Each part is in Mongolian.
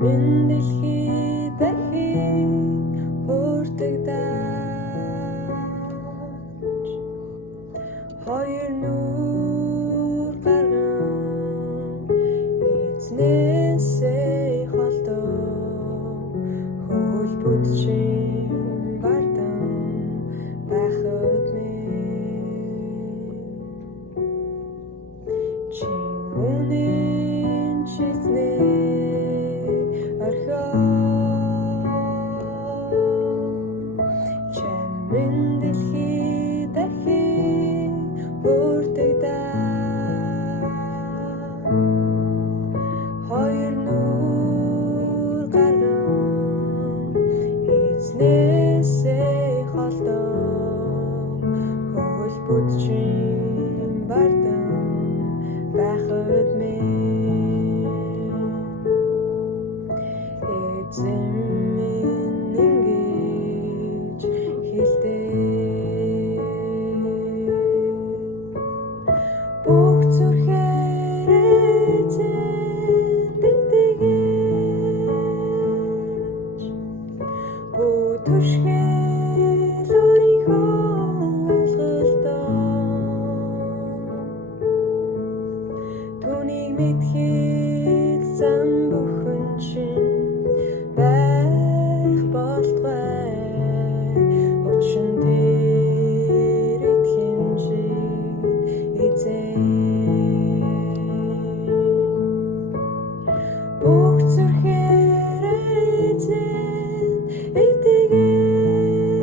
минь дэлхий дахин хүртэгдэж хоёр нүур гарган эзнээсээ холдоо хөл бүдшин бардан байхад чи үнэн чизнээ орхиод чамин дэлхий дахин хүртэгдэж хоёр нүур гарган эзнээсээ холдоо хөл бүдшин бардан байхад эзэн минь ингэж хэлдэг бүх зүрхээр эзэн дэгдэж бүх түшгээр өөрийгөө ойлголтоо түүнийг мэдхэд зам бүхэн чинь байх болтугай өчн тэр итгэмжид эзэн бүх зүрхээр эзэн итгэж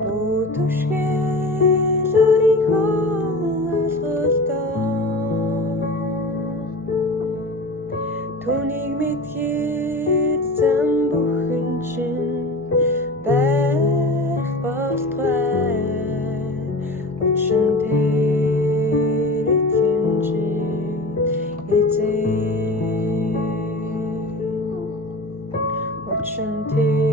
бүх түшгээр өөрийгөө ойлголтоо түүнийг мэдхэд зам бүхэн чинь байх болтугай өчн тэр итгэмжид эзэн өчн тэр